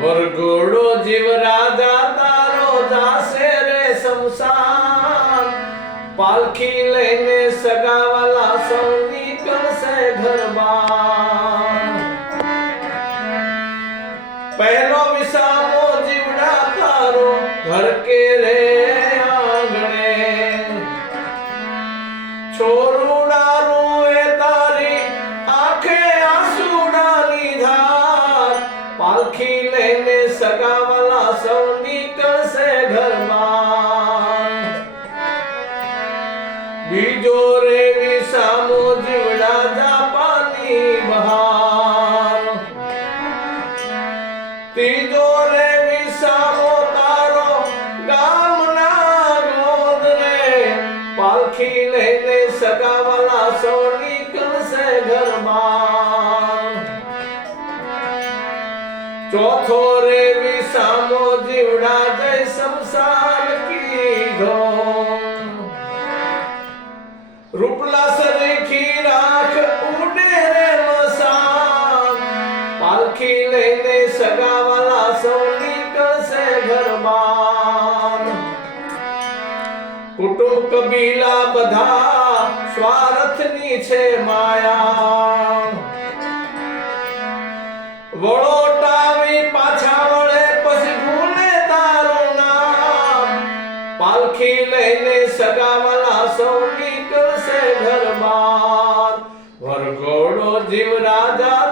વરઘોડો જીવ રાજા તારો જાશે રે શમશાન, પાલખી લઈને સગાવાલા સૌ નીકળશે ઘરબાર. પહેલો વિસામો જીવડા તારો ઘર કે રે આંગણે, છોરુડા રોએ તારી આંખે આંસુડાની ધાર, પાલખી લઈને સગાવાલા સૌ નીકળશે ઘરમાં. બીજો રે વિસામો જીવડા જાપાની બહાર, ત્રીજો રે વિસામો તારો ગામના ગોદ રે, પાલખી લઈને સગાવાલા સૌ નીકળશે ઘરમાં. ચોથો રે વિસામો જીવડા જય શમશાન કીધો, રૂપલા સરીખી રાખ ઉડે રે મસાન, પાલખી લઈને સગાવાલા સૌ નીકળશે ઘરમાં. કુટુંબ કબીલા બધા સ્વાર્થની છે માયા, વળોટાવી પાછા વળે પછી ભૂલે તારું નામ, પાલખી લઈને સગાવાલા સૌ નીકળશે ઘરમાં. વરઘોડો જીવ રાજા